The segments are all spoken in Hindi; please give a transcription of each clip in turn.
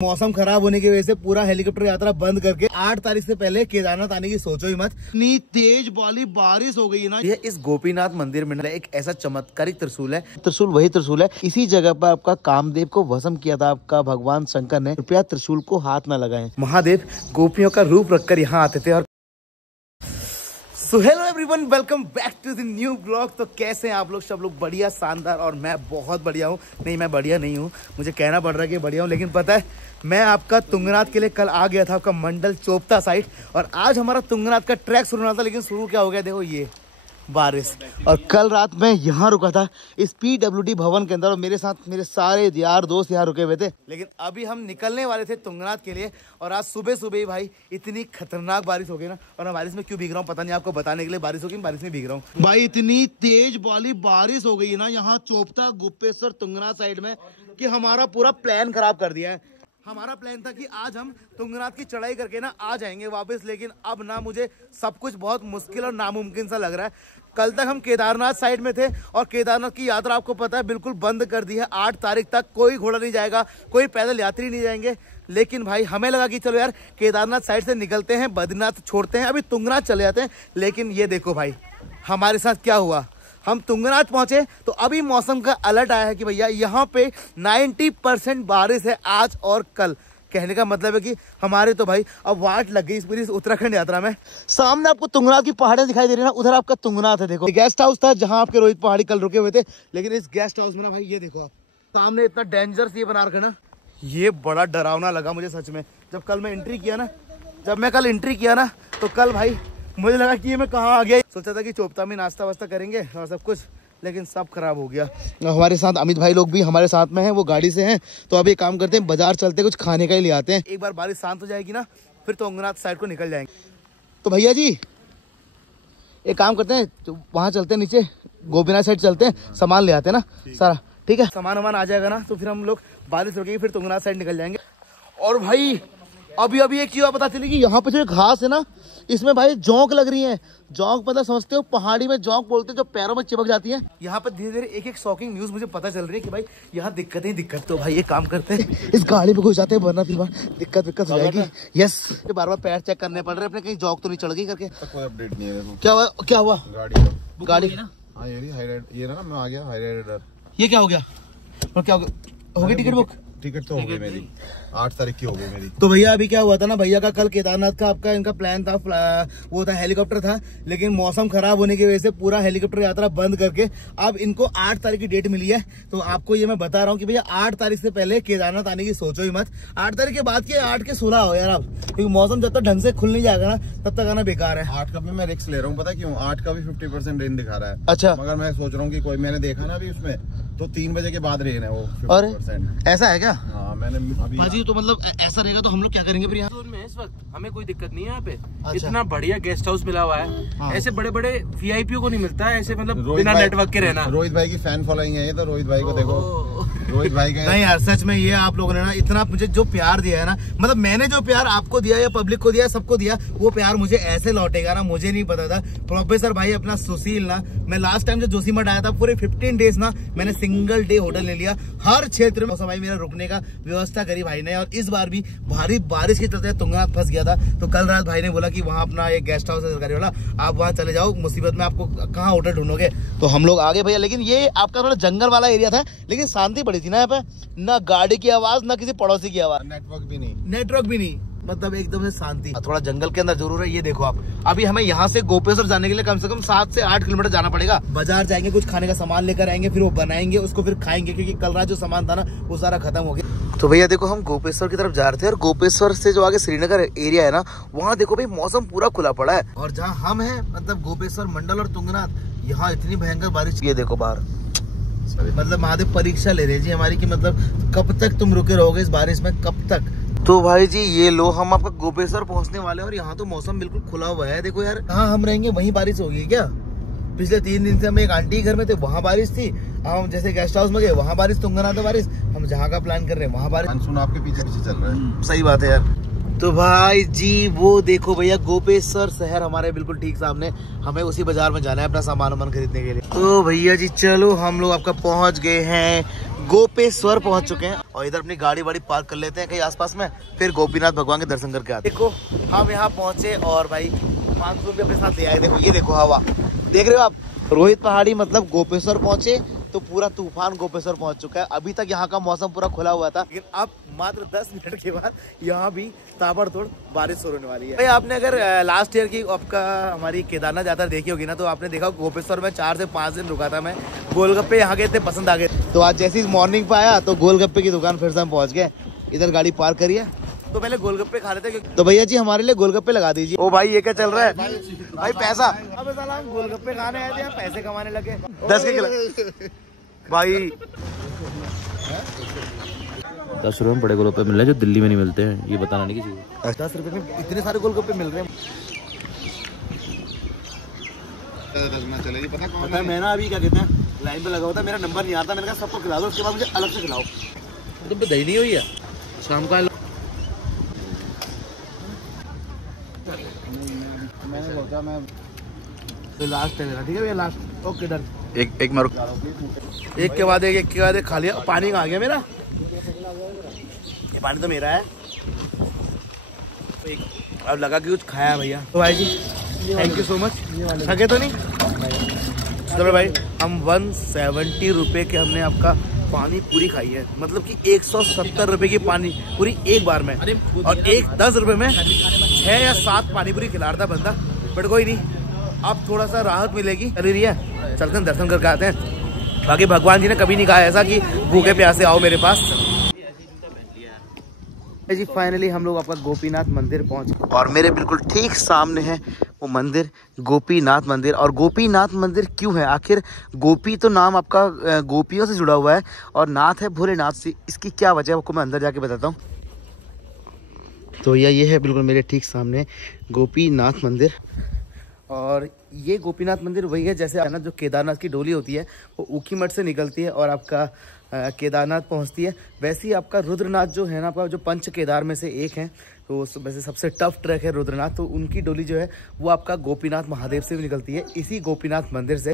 मौसम खराब होने की वजह से पूरा हेलीकॉप्टर यात्रा बंद करके 8 तारीख से पहले केदारनाथ आने की सोचो ही मत। इतनी तेज वाली बारिश हो गई है ना। ये इस गोपीनाथ मंदिर में एक ऐसा चमत्कारिक त्रिशूल है, त्रिशूल वही त्रिशूल है। इसी जगह पर आपका कामदेव को वशम किया था आपका भगवान शंकर ने। कृपया त्रिशूल को हाथ न लगाएं। महादेव गोपियों का रूप रखकर यहाँ आते थे। और so hello everyone, welcome back to the new blog. तो कैसे हैं आप लोग? सब लोग बढ़िया, शानदार। और मैं बहुत बढ़िया हूँ। नहीं, मैं बढ़िया नहीं हूँ, मुझे कहना पड़ रहा है कि बढ़िया हूँ, लेकिन पता है मैं आपका तुंगनाथ के लिए कल आ गया था, आपका मंडल चोपता साइड। और आज हमारा तुंगनाथ का ट्रैक शुरू होना था, लेकिन शुरू क्या हो गया देखो, ये बारिश। और कल रात मैं यहाँ रुका था इस PWD भवन के अंदर, और मेरे साथ मेरे सारे यार दोस्त यहाँ रुके हुए थे। लेकिन अभी हम निकलने वाले थे तुंगनाथ के लिए, और आज सुबह सुबह ही भाई इतनी खतरनाक बारिश हो गई ना। और मैं बारिश में क्यों भीग रहा हूँ पता नहीं, आपको बताने के लिए बारिश होगी, बारिश में भीग रहा हूँ। भाई इतनी तेज वाली बारिश हो गई है ना यहाँ चोपता गुप्तेश्वर तुंगनाथ साइड में, कि हमारा पूरा प्लान खराब कर दिया है। हमारा प्लान था कि आज हम तुंगनाथ की चढ़ाई करके ना आ जाएंगे वापस, लेकिन अब ना मुझे सब कुछ बहुत मुश्किल और नामुमकिन सा लग रहा है। कल तक हम केदारनाथ साइड में थे, और केदारनाथ की यात्रा आपको पता है बिल्कुल बंद कर दी है। 8 तारीख तक कोई घोड़ा नहीं जाएगा, कोई पैदल यात्री नहीं जाएंगे। लेकिन भाई हमें लगा कि चलो यार केदारनाथ साइड से निकलते हैं, बद्रीनाथ छोड़ते हैं, अभी तुंगनाथ चले जाते हैं। लेकिन ये देखो भाई हमारे साथ क्या हुआ। हम तुंगनाथ पहुंचे तो अभी मौसम का अलर्ट आया है कि भैया यहाँ पे 90% बारिश है आज और कल। कहने का मतलब है कि हमारे तो भाई अब वाट लग गई इस पूरी उत्तराखंड यात्रा में। सामने आपको तुंगनाथ की पहाड़ियां दिखाई दे रही है ना, उधर आपका तुंगनाथ है। देखो गेस्ट हाउस था जहां आपके रोहित पहाड़ी कल रुके हुए थे, लेकिन इस गेस्ट हाउस में ना भाई ये देखो आप सामने इतना डेंजरस ये बना रखा ना, ये बड़ा डरावना लगा मुझे सच में। जब कल मैं एंट्री किया ना, तो कल भाई मुझे लगा कि ये मैं कहाँ आ गया। सोचा था कि चोपता में नाश्ता वास्ता करेंगे और सब कुछ, लेकिन सब खराब हो गया। हमारे साथ अमित भाई लोग भी हमारे साथ में हैं, वो गाड़ी से हैं। तो अभी एक काम करते हैं, बाजार चलते कुछ खाने का ही ले आते हैं। एक बार बारिश शांत हो जाएगी ना, फिर तुंगनाथ साइड को निकल जाएंगे। तो भैया जी एक काम करते हैं, तो वहाँ चलते हैं, नीचे गोपीनाथ साइड चलते हैं, सामान ले आते हैं ना सारा। ठीक है, सामान वामान आ जाएगा ना, तो फिर हम लोग बारिश रुकेगी, फिर तुंगनाथ साइड निकल जाएंगे। और भाई अभी एक चीज पता चली कि यहाँ पे जो घास है ना, इसमें भाई जोंक लग रही है। जोंक मतलब समझते हो, पहाड़ी में जोंक बोलते हैं, जो पैरों में चिपक जाती है। यहाँ पर धीरे धीरे एक शॉकिंग न्यूज मुझे पता चल रही है कि भाई यहाँ दिक्कत। तो भाई एक काम करते हैं, इस गाड़ी में घुस जाते हैं, वरना फिर दिक्कत हो जाएगी। यस, बार बार पैर चेक करने पड़ रहे हैं अपने, कहीं जोंक तो नहीं चढ़ गई करके। कोई अपडेट नहीं है। क्या हुआ गाड़ी ना? हाँ ये ना मैं आ गया हाईराइडर। ये क्या हो गया? और क्या हो गई टिकट बुक? टिकट तो हो गई मेरी, 8 तारीख की हो गई मेरी। तो भैया अभी क्या हुआ था ना, भैया का कल केदारनाथ का आपका इनका प्लान था, वो था हेलीकॉप्टर था, लेकिन मौसम खराब होने की वजह से पूरा हेलीकॉप्टर यात्रा बंद करके अब इनको 8 तारीख की डेट मिली है। तो आपको ये मैं बता रहा हूँ कि भैया 8 तारीख से पहले केदारनाथ आने की सोचो ही मत। 8 तारीख के बाद के 8 के 16 हो यार आप, क्योंकि मौसम जब तक ढंग से खुल नहीं जाएगा ना, तब तक आना बेकार है। 8 का भी मैं रिस्क ले रहा हूँ, पता क्यों? 8 का भी 50% रेन दिखा रहा है। अच्छा, मगर मैं सोच रहा हूँ कि कोई, मैंने देखा ना अभी उसमें, तो 3 बजे के बाद रेन है वो 50%। ऐसा है क्या? हाँ मैंने अभी भाजी, तो मतलब ऐसा रहेगा तो हम लोग क्या करेंगे फिर यहाँ? में इस वक्त हमें कोई दिक्कत नहीं है यहाँ पे। अच्छा। इतना बढ़िया गेस्ट हाउस मिला हुआ है। हाँ। ऐसे बड़े बड़े VIP को नहीं मिलता है, ऐसे मतलब बिना नेटवर्क के रहना। रोहित भाई की फैन फॉलोइंग है ये, तो रोहित भाई को देखो, रोहित भाई का। नहीं यार सच में ये आप लोगों ने ना इतना मुझे जो प्यार दिया है ना, मतलब मैंने जो प्यार आपको दिया या पब्लिक को दिया, सबको दिया, वो प्यार मुझे ऐसे लौटेगा ना, मुझे नहीं पता था। प्रोफेसर भाई अपना सुशील ना, मैं लास्ट टाइम जब जोशीमठ आया था पूरे 15 डेज ना मैंने सिंगल डे होटल ले लिया, हर क्षेत्र में भाई मेरा रुकने का व्यवस्था करी भाई ने। और इस बार भी भारी बारिश के चलते तुंगनाथ फंस गया था, तो कल रात भाई ने बोला कि वहाँ अपना एक गेस्ट हाउस है सरकारी वाला, आप वहाँ चले जाओ, मुसीबत में आपको कहाँ होटल ढूंढोगे। तो हम लोग आगे भैया, लेकिन ये आपका थोड़ा जंगल वाला एरिया था, लेकिन शांति बड़ी थी ना यहाँ पे, ना गाड़ी की आवाज ना किसी पड़ोसी की आवाज, नेटवर्क भी नहीं, मतलब एकदम से शांति। थोड़ा जंगल के अंदर जरूर है। ये देखो आप, अभी हमें यहाँ से गोपेश्वर जाने के लिए कम से कम 7 से 8 किलोमीटर जाना पड़ेगा। बाजार जाएंगे, कुछ खाने का सामान लेकर आएंगे, फिर वो बनाएंगे, उसको फिर खाएंगे, क्योंकि कल रात जो सामान था ना वो सारा खत्म हो गया। तो भैया देखो हम गोपेश्वर की तरफ जा रहे थे, और गोपेश्वर से जो आगे श्रीनगर एरिया है ना, वहाँ देखो भाई मौसम पूरा खुला पड़ा है। और जहाँ हम हैं मतलब गोपेश्वर मंडल और तुंगनाथ, यहाँ इतनी भयंकर बारिश। ये देखो बाहर, मतलब महादेव परीक्षा ले रहे जी हमारी, कि मतलब कब तक तुम रुके रहोगे इस बारिश में, कब तक। तो भाई जी ये लो, हम आपका गोपेश्वर पहुंचने वाले हैं, और यहाँ तो मौसम बिल्कुल खुला हुआ है। देखो यार, हाँ हम रहेंगे वहीं बारिश होगी क्या? पिछले 3 दिन से हम एक आंटी घर में थे, वहाँ बारिश थी। हम जैसे गेस्ट हाउस में गए, वहाँ बारिश, तुंगनाथ में बारिश, हम जहाँ का प्लान कर रहे हैं वहाँ बारिश। मानसून आपके पीछे चल रहा है। सही बात है यार। तो भाई जी वो देखो भैया, गोपेश्वर शहर हमारे बिल्कुल ठीक सामने, हमें उसी बाजार में जाना है अपना सामान वामान खरीदने के लिए। तो भैया जी चलो हम लोग आपका पहुंच गए हैं गोपेश्वर पहुंच चुके हैं और इधर अपनी गाड़ी वाड़ी पार्क कर लेते हैं कहीं आसपास में, फिर गोपीनाथ भगवान के दर्शन करके आते हैं। देखो हम यहाँ पहुंचे और भाई मानसून भी अपने साथ ले आए। देखो ये देखो हवा देख रहे हो आप। रोहित पहाड़ी मतलब गोपेश्वर पहुंचे तो पूरा तूफान गोपेश्वर पहुंच चुका है। अभी तक यहाँ का मौसम पूरा खुला हुआ था, लेकिन अब मात्र 10 मिनट के बाद यहाँ भी ताबड़तोड़ बारिश होने वाली है। भाई आपने अगर लास्ट ईयर की आपका हमारी केदारनाथ यात्रा देखी होगी ना, तो आपने देखा गोपेश्वर में 4 से 5 दिन रुका था मैं। गोलगप्पे यहाँ के इतने पसंद आ गए, तो आज जैसे ही मॉर्निंग पे आया तो गोलगप्पे की दुकान फिर से हम पहुँच गए। इधर गाड़ी पार्क करिए तो पहले गोलगप्पे खा लेते हैं। तो भैया जी हमारे लिए गोलगप्पे लगा दीजिए। ओ भाई ये क्या चल रहा है भाई पैसा? अब साला हम गोलगप्पे खाने आए थे, यहाँ पैसे कमाने लगे। 10 के किलो भाई 10 रुपए में बड़े गोलगप्पे मिल रहे हैं जो दिल्ली में नहीं मिलते हैं, ये बताना नहीं किसी। 10 रुपए में इतने सारे गोलगप्पे मिल रहे हैं। पता है मैं ना अभी क्या कहते हैं लाइन पे लगा हुआ था, मेरा नंबर नहीं आता। मैंने कहा सबको खिला दो, उसके बाद मुझे अलग से खिलाओ। तुम पे दही नहीं हुई है शाम का? मैंने सोचा मैं तो लास्ट है ठीक है भैया, लास्ट। Okay done. एक मारो एक के बाद एक खा लिया। पानी कहाँ गया मेरा? ये पानी तो मेरा है। अब लगा कि कुछ खाया भैया। तो भाई जी थैंक यू सो मच। थके तो नहीं? चलो भाई हम 170 रुपये के हमने आपका पानी पूरी खाई है, मतलब कि 170 रुपये की पानी पूरी एक बार में। और 10 रुपये में 6 या 7 पानी पूरी खिला रहा था बंदा। बट कोई नहीं, अब थोड़ा सा राहत मिलेगी। चल रही है, चलते हैं दर्शन करके आते हैं। बाकी भगवान जी ने कभी नहीं कहा ऐसा कि भूखे प्यासे आओ मेरे पास। जी फाइनली हम लोग आपका गोपीनाथ मंदिर पहुंच, और मेरे बिल्कुल ठीक सामने है वो मंदिर, गोपीनाथ मंदिर। और गोपीनाथ मंदिर क्यों है? आखिर गोपी तो नाम आपका गोपियों से जुड़ा हुआ है और नाथ है भोलेनाथ से। इसकी क्या वजह है आपको मैं अंदर जाके बताता हूँ। तो ये है बिल्कुल मेरे ठीक सामने गोपीनाथ मंदिर। और ये गोपीनाथ मंदिर वही है जैसे ना जो केदारनाथ की डोली होती है वो ऊखीमठ से निकलती है और आपका केदारनाथ पहुंचती है, वैसे ही आपका रुद्रनाथ जो है ना आपका जो पंच केदार में से एक है, तो वैसे सबसे टफ ट्रैक है रुद्रनाथ। तो उनकी डोली जो है वो आपका गोपीनाथ महादेव से भी निकलती है, इसी गोपीनाथ मंदिर से।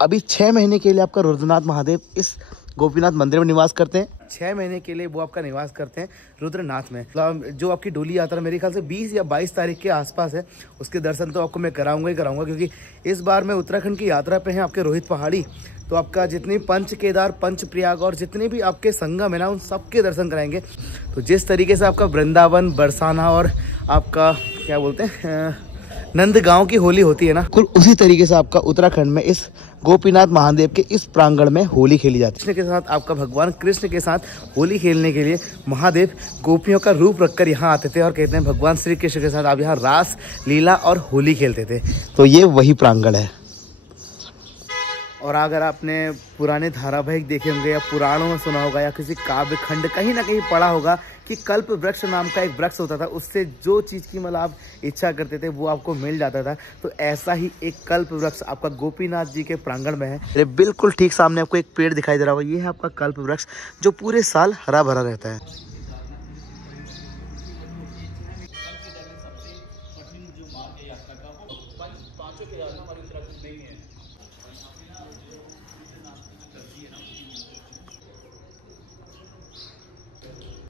अभी 6 महीने के लिए आपका रुद्रनाथ महादेव इस गोपीनाथ मंदिर में निवास करते हैं। 6 महीने के लिए वो आपका निवास करते हैं रुद्रनाथ में। जो आपकी डोली यात्रा मेरे ख्याल से 20 या 22 तारीख के आसपास है, उसके दर्शन तो आपको मैं कराऊंगा ही कराऊंगा, क्योंकि इस बार मैं उत्तराखंड की यात्रा पे हैं आपके रोहित पहाड़ी। तो आपका जितनी पंच केदार, पंच प्रयाग और जितने भी आपके संगम है ना, उन सबके दर्शन कराएंगे। तो जिस तरीके से आपका वृंदावन, बरसाना और आपका क्या बोलते हैं नंदगांव की होली होती है ना, कुल उसी तरीके से आपका उत्तराखंड में इस गोपीनाथ महादेव के इस प्रांगण में होली खेली जाती है। कृष्ण के साथ आपका भगवान कृष्ण के साथ होली खेलने के लिए महादेव गोपियों का रूप रखकर यहाँ आते थे और कहते हैं भगवान श्री कृष्ण के साथ आप यहाँ रास लीला और होली खेलते थे। तो ये वही प्रांगण है। और अगर आपने पुराने धारावाहिक देखे होंगे या पुराणों में सुना होगा या किसी काव्य खंड कहीं ना कहीं पढ़ा होगा कि कल्प वृक्ष नाम का एक वृक्ष होता था, उससे जो चीज़ की मतलब आप इच्छा करते थे वो आपको मिल जाता था। तो ऐसा ही एक कल्प वृक्ष आपका गोपीनाथ जी के प्रांगण में है। अरे बिल्कुल ठीक सामने आपको एक पेड़ दिखाई दे रहा होगा, ये है आपका कल्प वृक्ष जो पूरे साल हरा भरा रहता है।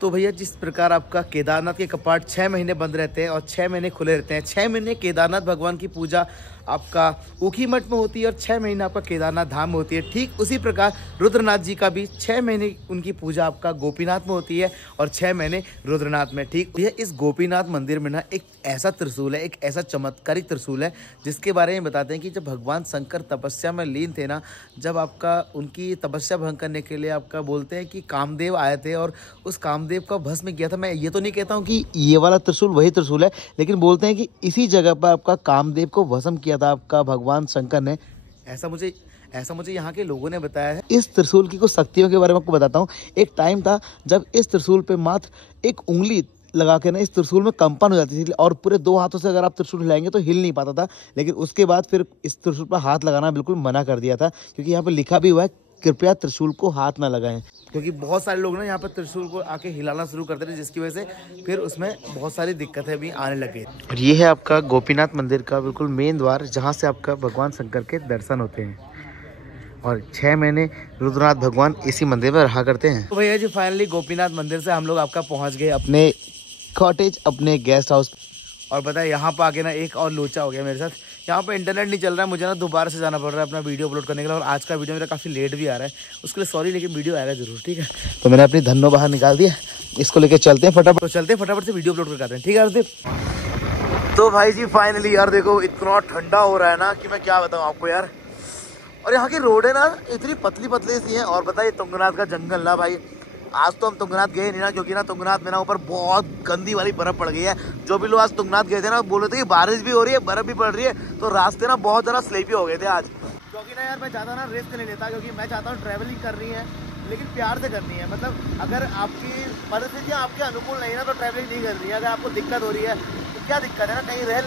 तो भैया जिस प्रकार आपका केदारनाथ के कपाट 6 महीने बंद रहते हैं और 6 महीने खुले रहते हैं, 6 महीने केदारनाथ भगवान की पूजा आपका ऊखीमठ में होती है और 6 महीने आपका केदारनाथ धाम में होती है, ठीक उसी प्रकार रुद्रनाथ जी का भी 6 महीने उनकी पूजा आपका गोपीनाथ में होती है और 6 महीने रुद्रनाथ में। ठीक भैया इस गोपीनाथ मंदिर में ना एक ऐसा त्रिशूल है, एक ऐसा चमत्कारिक त्रिशूल है जिसके बारे में बताते हैं कि जब भगवान शंकर तपस्या में लीन थे ना, जब आपका उनकी तपस्या भंग करने के लिए आपका बोलते हैं कि कामदेव आए थे और उस कामदेव का भस्म किया था। मैं ये तो नहीं कहता हूँ कि ये वाला त्रिशूल वही त्रिशूल है, लेकिन बोलते हैं कि इसी जगह पर आपका कामदेव को भस्म किया था आपका भगवान शंकर ने। ऐसा मुझे यहाँ के लोगों ने बताया है। इस त्रिशूल की कुछ शक्तियों के बारे में आपको बताता हूँ। एक टाइम था जब इस त्रिशूल पे मात्र एक उंगली लगा के ना इस त्रिशूल में कंपन हो जाती थी और पूरे 2 हाथों से अगर आप त्रिशूल हिलाएंगे तो हिल नहीं पाता था। लेकिन उसके बाद फिर इस त्रिशूल पर हाथ लगाना बिल्कुल मना कर दिया था, क्योंकि यहाँ पर लिखा भी हुआ है कृपया त्रिशूल को हाथ ना लगाएं, क्योंकि बहुत सारे लोग ना यहाँ पर त्रिशूल को आके हिलाना शुरू करते थे, जिसकी वजह से फिर उसमें बहुत सारी दिक्कतें भी आने लगे। और ये है आपका गोपीनाथ मंदिर का बिल्कुल मेन द्वार, जहाँ से आपका भगवान शंकर के दर्शन होते हैं। और 6 महीने रुद्रनाथ भगवान इसी मंदिर में रहा करते हैं। तो भैया जी फाइनली गोपीनाथ मंदिर से हम लोग आपका पहुंच गए अपने कॉटेज, अपने गेस्ट हाउस। और बताए यहाँ पर आके ना एक और लोचा हो गया मेरे साथ। यहाँ पे इंटरनेट नहीं चल रहा है, मुझे ना दोबारा से जाना पड़ रहा है अपना वीडियो अपलोड करने के लिए। और आज का वीडियो मेरा काफ़ी लेट भी आ रहा है, उसके लिए सॉरी, लेकिन वीडियो आएगा जरूर, ठीक है। तो मैंने अपनी धन्नो बाहर निकाल दिया, इसको लेके चलते हैं फटाफट। तो चलते हैं फटाफट से वीडियो अपलोड करते हैं, ठीक है हर्षदीप। तो भाई जी फाइनली यार देखो इतना ठंडा हो रहा है ना कि मैं क्या बताऊँ आपको यार। और यहाँ की रोड है ना इतनी पतली पतली सी है। और बताइए तुंगनाथ का जंगल ना भाई, आज तो हम तुंगनाथ गए नहीं ना, क्योंकि ना तुंगनाथ में ना ऊपर बहुत गंदी वाली बर्फ पड़ गई है। जो भी लोग आज तुंगनाथ गए थे ना बोल रहे थे कि बारिश भी हो रही है, बर्फ भी पड़ रही है, तो रास्ते ना बहुत ज़्यादा स्लीपी हो गए थे आज। क्योंकि ना यार मैं ज़्यादा ना रिस्क नहीं लेता, क्योंकि मैं चाहता हूँ ट्रैवलिंग करनी है लेकिन प्यार से करनी है। मतलब अगर आपकी परिस्थितियाँ आपके अनुकूल नहीं ना तो ट्रैवलिंग नहीं करनी है। अगर आपको दिक्कत हो रही है तो क्या दिक्कत है ना, कहीं रह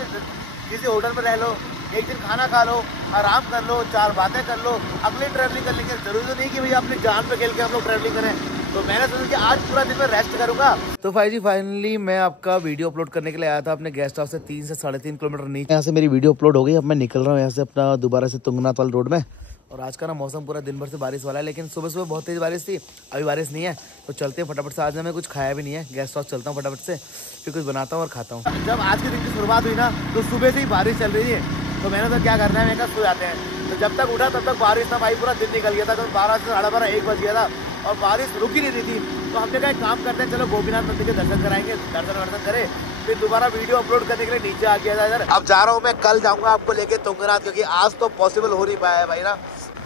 किसी होटल में रह लो, एक दिन खाना खा लो, आराम कर लो, 4 बातें कर लो, अगली ट्रैवलिंग करने की जरूरत तो नहीं कि भैया अपनी जान पे खेल के हम लोग ट्रैवलिंग करें। तो मैंने सोचा कि आज पूरा दिन में रेस्ट करूंगा। तो भाई जी फाइनली मैं आपका वीडियो अपलोड करने के लिए आया था अपने गेस्ट हाउस से 3 से 3.5 किलोमीटर नीचे। यहाँ से मेरी वीडियो अपलोड हो गई। अब मैं निकल रहा हूँ यहाँ से अपना दोबारा से तुंगनाथ वाला रोड में। और आज का ना मौसम पूरा दिन भर से बारिश वाला है, लेकिन सुबह सुबह बहुत तेज बारिश थी, अभी बारिश नहीं है। तो चलते हैं फटाफट से। आज मैं कुछ खाया भी नहीं है, गेस्ट हाउस चलता हूँ फटाफट से, फिर कुछ बनाता हूँ और खाता हूँ। जब आज के दिन की शुरुआत हुई ना तो सुबह से ही बारिश चल रही है, तो मैंने तो क्या करना है, मैं कहा सो जाते हैं। तो जब तक उठा तब तक बारिश था भाई, पूरा दिन निकल गया था। तो 12 से 12:30 1 बज गया था और बारिश रुक ही नहीं रही थी। तो हमने कहा एक काम करते हैं, चलो गोपीनाथ मंदिर के दर्शन कराएंगे, दर्शन करें, फिर दोबारा वीडियो अपलोड करने के लिए नीचे आ गया था इधर। अब जा रहा हूँ मैं, कल जाऊँगा आपको लेके तुंगनाथ, क्योंकि आज तो पॉसिबल हो नहीं पाया है भाई ना।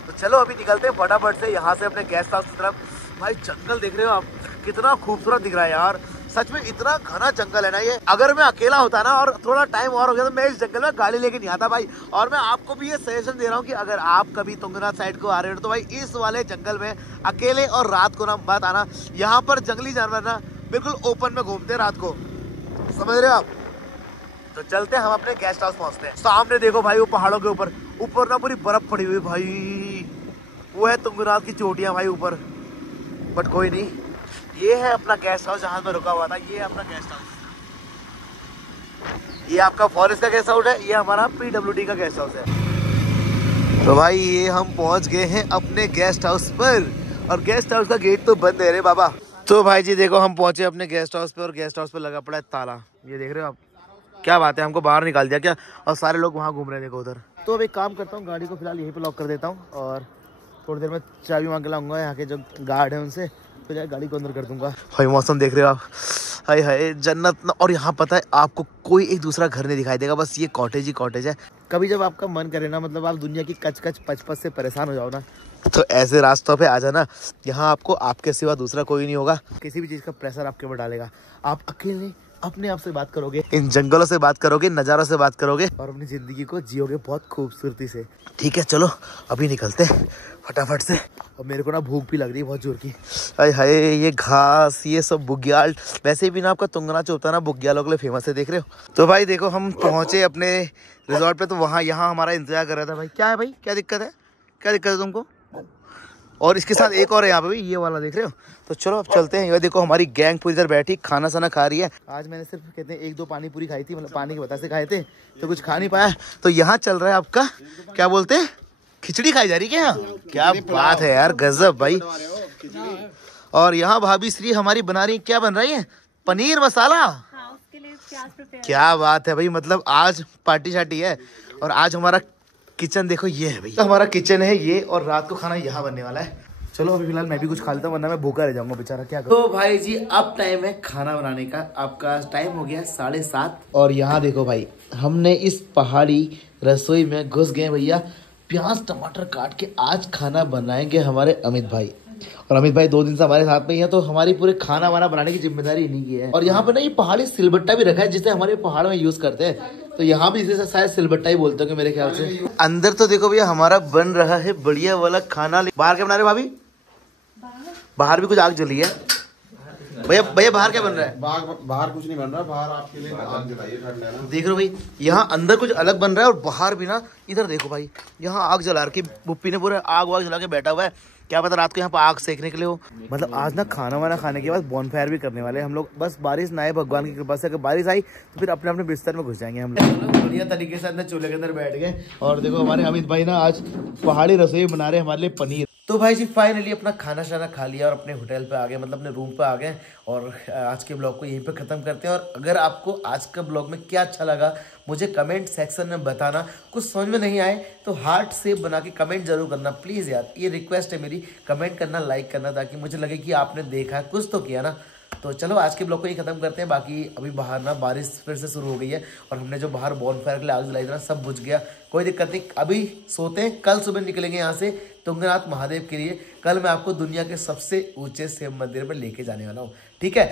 तो चलो अभी निकलते हैं फटाफट से यहाँ से अपने गेस्ट हाउस की तरफ। भाई जंगल देख रहे हो आप, कितना खूबसूरत दिख रहा है यार, सच में इतना घना जंगल है ना ये। अगर मैं अकेला होता ना और थोड़ा टाइम और हो गया तो मैं इस जंगल में गाड़ी लेके नहीं आता भाई। और मैं आपको भी ये सजेशन दे रहा हूँ कि अगर आप कभी तुंगनाथ साइड को आ रहे हो तो भाई इस वाले जंगल में अकेले और रात को ना मत आना। यहाँ पर जंगली जानवर ना बिल्कुल ओपन में घूमते हैं रात को, समझ रहे हो आप। तो चलते हैं हम अपने गेस्ट हाउस पहुँचते हैं। सामने देखो भाई वो पहाड़ों के ऊपर ना पूरी बर्फ पड़ी हुई भाई, वो है तुंगनाथ की चोटियाँ भाई ऊपर। बट कोई नहीं, ये है अपना गेस्ट हाउस जहाँ पर रुका हुआ था। ये है अपना गेस्ट हाउस, ये आपका फॉरेस्ट का गेस्ट हाउस है, ये हमारा PWD का गेस्ट हाउस है। तो भाई ये हम पहुंच गए हैं अपने गेस्ट हाउस पर, और गेस्ट हाउस का गेट तो बंद है रे बाबा। तो भाई जी देखो हम पहुंचे अपने गेस्ट हाउस पे, और गेस्ट हाउस पे लगा पड़ा है ताला, ये देख रहे हो आप। क्या बात है, हमको बाहर निकाल दिया क्या, और सारे लोग वहाँ घूम रहे हैं देखो उधर। तो अब एक काम करता हूँ, गाड़ी को फिलहाल यहीं पे लॉक कर देता हूँ, और थोड़ी देर में चाबी मांग के लाऊंगा यहाँ के जो गार्ड है उनसे, फिर गाड़ी को अंदर कर दूंगा। भाई मौसम देख रहे हो आप, हाय हाय जन्नत ना। और यहाँ पता है आपको कोई एक दूसरा घर नहीं दिखाई देगा, बस ये कॉटेज ही कॉटेज है। कभी जब आपका मन करे ना, मतलब आप दुनिया की कच कच पच पच से परेशान हो जाओ ना, तो ऐसे रास्तों पे आ जाना। यहाँ आपको आपके सिवा दूसरा कोई नहीं होगा, किसी भी चीज़ का प्रेशर आपके ऊपर डालेगा। आप अकेले अपने आप से बात करोगे, इन जंगलों से बात करोगे, नज़ारों से बात करोगे, और अपनी ज़िंदगी को जियोगे बहुत खूबसूरती से। ठीक है चलो अभी निकलते हैं फटाफट से। अब मेरे को ना भूख भी लग रही है बहुत जोर की। हाय हाय ये घास, ये सब बुग्याल, वैसे भी ना आपका तुंगनाथ जो होता है ना बुग्यालों के लिए फेमस है, देख रहे हो। तो भाई देखो हम पहुँचे अपने रिजॉर्ट पे, तो वहाँ यहाँ हमारा इंतजार कर रहा था भाई। क्या है भाई, क्या दिक्कत है, क्या दिक्कत है तुमको। और इसके साथ एक और है यहाँ पे भी, ये वाला देख रहे हो। तो चलो अब चलते हैं। ये देखो हमारी गैंग पूरी इधर बैठी खाना साना खा रही है। आज मैंने सिर्फ कहते हैं 1-2 पानी पूरी खाई थी, मतलब पानी के बतासे खाए थे, तो कुछ खा नहीं पाया। तो यहाँ चल रहा है आपका क्या बोलते हैं, खिचड़ी खाई जा रही है क्या बात है यार, गजब भाई। और यहाँ भाभी श्री हमारी बना रही है, क्या बन रही है, पनीर मसाला। क्या बात है भाई, मतलब आज पार्टी शार्टी है। और आज हमारा किचन देखो ये है भाई, तो हमारा किचन है ये, और रात को खाना यहाँ बनने वाला है। चलो अभी फिलहाल मैं भी कुछ खा लेता हूँ, वरना मैं भूखा रह जाऊंगा बेचारा, क्या करूँ। तो भाई जी अब टाइम है खाना बनाने का। आपका टाइम हो गया 7:30, और यहाँ देखो भाई हमने इस पहाड़ी रसोई में घुस गए भैया। प्याज टमाटर काट के आज खाना बनाएंगे हमारे अमित भाई। और अमित भाई 2 दिन से हमारे साथ में ही है, तो हमारी पूरे खाना वाना बनाने की जिम्मेदारी इन्हीं की है। और यहाँ पे ना ये पहाड़ी सिलबट्टा भी रखा है, जिसे हमारे पहाड़ में यूज करते हैं, तो यहाँ भी इसे शायद सिलबट्टा ही बोलते हैं मेरे ख्याल से। अंदर तो देखो भैया हमारा बन रहा है बढ़िया वाला खाना। बाहर क्या बना रहे भाभी, बाहर भी कुछ आग जली है भैया। भैया बाहर क्या बन रहा है, बाहर कुछ नहीं बन रहा, बाहर आपके लिए आग जलाई है। देख रहे हो भाई, यहाँ अंदर कुछ अलग बन रहा है, और बाहर भी ना इधर देखो भाई यहाँ आग जला रखी, बुप्पी ने पूरा आग वाग जला के बैठा हुआ है। क्या पता रात को यहाँ पर आग सेकने के लिए हो। मतलब आज ना खाना वाना खाने के बाद बॉनफायर भी करने वाले हम लोग। बस बारिश ना आए भगवान की कृपा से, अगर बारिश आई तो फिर अपने अपने बिस्तर में घुस जाएंगे हम लोग। बढ़िया तरीके से अंदर चूल्हे के अंदर बैठ गए और देखो हमारे अमित भाई ना आज पहाड़ी रसोई बना रहे हमारे लिए पनीर। तो भाई जी फाइनली अपना खाना शाना खा लिया और अपने होटल पे आ गए, मतलब अपने रूम पे आ गए और आज के ब्लॉग को यहीं पे ख़त्म करते हैं। और अगर आपको आज का ब्लॉग में क्या अच्छा लगा मुझे कमेंट सेक्शन में बताना। कुछ समझ में नहीं आए तो हार्ट शेप बना के कमेंट जरूर करना प्लीज़ यार, ये रिक्वेस्ट है मेरी। कमेंट करना, लाइक करना, ताकि मुझे लगे कि आपने देखा, कुछ तो किया ना। तो चलो आज के ब्लॉग को ही खत्म करते हैं। बाकी अभी बाहर ना बारिश फिर से शुरू हो गई है और हमने जो बाहर बॉनफायर के लिए आग जलाई थी ना सब बुझ गया। कोई दिक्कत नहीं, अभी सोते हैं, कल सुबह निकलेंगे यहाँ से तुंगनाथ महादेव के लिए। कल मैं आपको दुनिया के सबसे ऊंचे शिव मंदिर में लेके जाने वाला हूँ, ठीक है।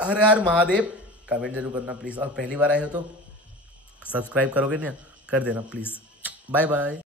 हर हर महादेव। कमेंट जरूर करना प्लीज़, और पहली बार आए हो तो सब्सक्राइब करोगे ना, कर देना प्लीज़। Bye bye.